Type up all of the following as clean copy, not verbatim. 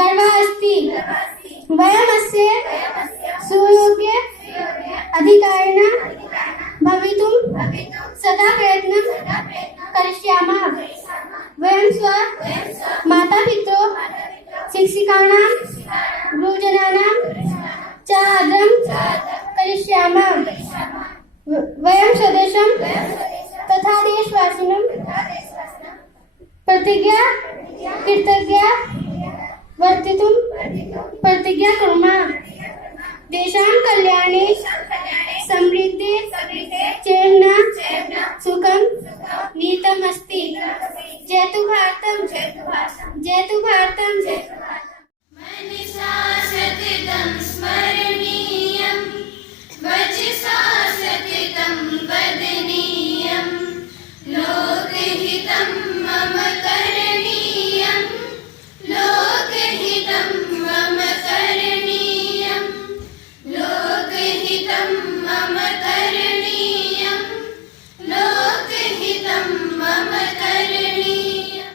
गर्वः अस्ति। वयमस्य सुयोग्य अधिकारिणः भवितुं सदा प्रयत्नं करिष्यामः। वयं स्व मातापितरौ शिक्षकाणां गुरुजनानां च आदरं करिष्यामः। वयं स्वदेशं तथा देशवासिनं प्रतिज्ञा कृतज्ञा वर्तितुं प्रतिज्ञा कुर्मः। देशां कल्याणे समृद्धे चेन्न सुखं नीतमस्ति। जयतु भारतम् जयतु भारतम्। मनसा सततं स्मरणीयं वचसा सततं वदनीयं लोकहितं मम करणीयं लोकहितं मम करणीयं लोकहितं मम करणीयं लोकहितं मम करणीयम्।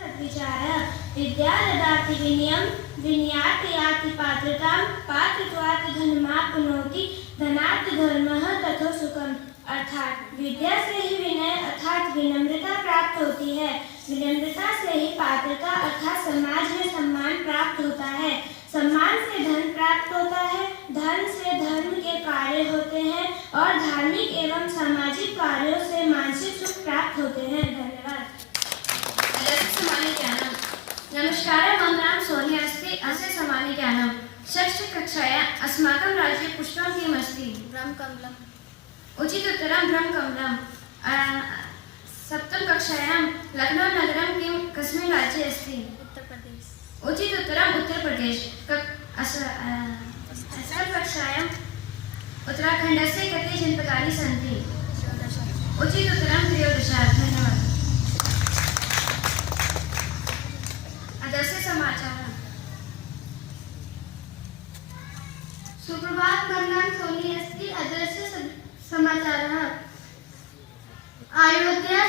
सद्विचारः विद्या ददाति विनयं विनयात् याति पात्रतां पात्रत्वात् धनमाप्नोति धनात् धर्मः ततो सुखम्। अर्थात विद्या से ही विनय अर्थात विनम्रता प्राप्त होती है। विनम्रता से ही पात्रता अर्थात समाज में सम्मान प्राप्त होता है। सम्मान से धन प्राप्त होता है। धन से धर्म के कार्य होते हैं और धार्मिक एवं सामाजिक कार्यों से मानसिक सुख प्राप्त होते हैं। धन्यवाद। नमस्कारः वन्दनं सोनिया अस्ति। अस्य समानिज्ञानं षष्ठकक्षायाम् अस्माकं राज्ये पुष्पं किमस्ति? ब्रह्मकमलम्। उचितोत्तरं ब्रह्मकमलम्। सप्तमकक्षायां लखनऊ नगरं कस्मिन् राज्ये अस्ति? उत्तरप्रदेश। उचितोत्तरम् उत्तरप्रदेश। अष्टमकक्षायां उत्तराखण्डस्य कति जनपदानि सन्ति? उचितोत्तरं 13। धन्यवाद। समाचार सुप्रभात वन्दनं सोनी अस्ति। अदस्य समाचारः अयोध्या